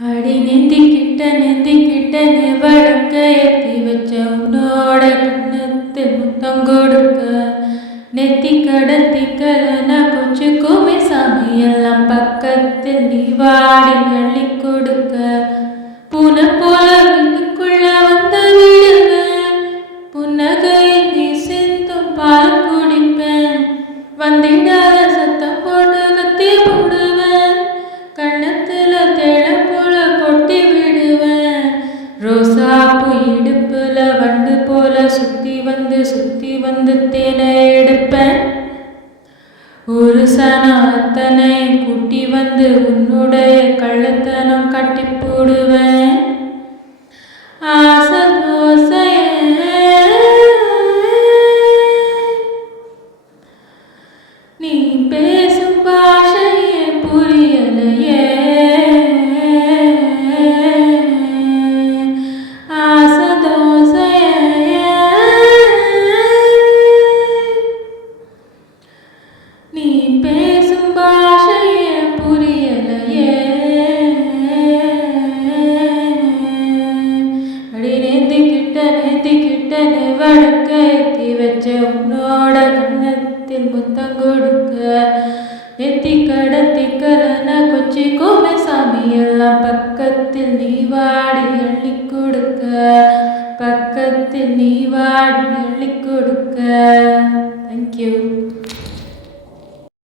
அடி நெந்திக்கிட்ட வழக்க ஏத்தி வச்ச உன்னோட கண்ணத்தில் முத்தம் கொடுக்க நெத்தி கடத்திக்கலன கொச்சுக்குமே சாமி எல்லாம் பக்கத்தில் நீ வாடி அள்ளி கொடுக்க பூனை போல வீட்டுக்குள்ள வந்து விடுவேன் புன்னகையில் நீ சிந்தும் பால் குடிப்பேன் வந்திடாத சத்தம் போட்டு கத்தி போடுவேன் கண்ணத்துல தேடம் போல கொட்டி விடுவேன் ரோசாப்பூ இடுப்புல வண்டு போல சுத்தி வந்து தேனை எடுப்பேன் ஒரு சனம் அத்தனை கூட்டி வந்து உன்னுடைய கள்ளத்தனம் கட்டி போடுவேன் ஆசை தோசைய நீ பேசும் பாஷையே புரியலையே ஆசை தோசைய நீ பேசும் பாஷையே புரியலையே அடி நேந்திக்கிட்ட வழக்க ஏத்தி வச்ச உன்னோட கண்ணத்தில் முத்தம் கொடுக்க நெத்தி கடத்திக்கலன கொச்சிக்குமே சாமி எல்லாம் பக்கத்தில் நீ வாடி அள்ளி கொடுக்க பக்கத்தில் நீ வாடி அள்ளி கொடுக்க. தேங்க்யூ.